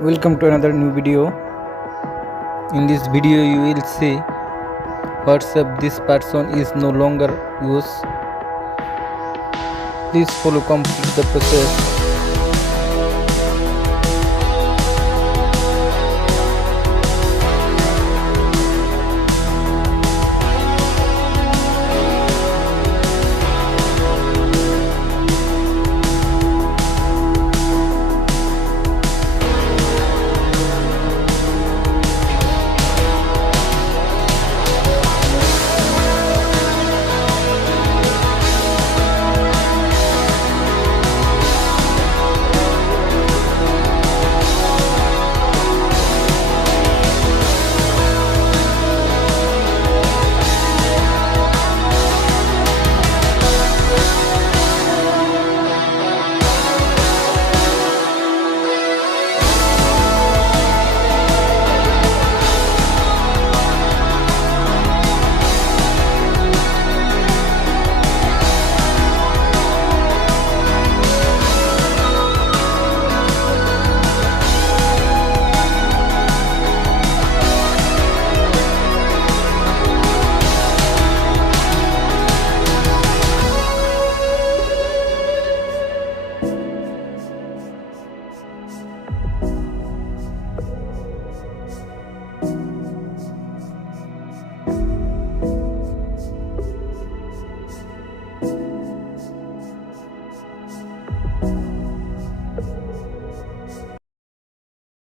Welcome to another new video. In this video you will see WhatsApp this person is no longer use. Please follow complete the process.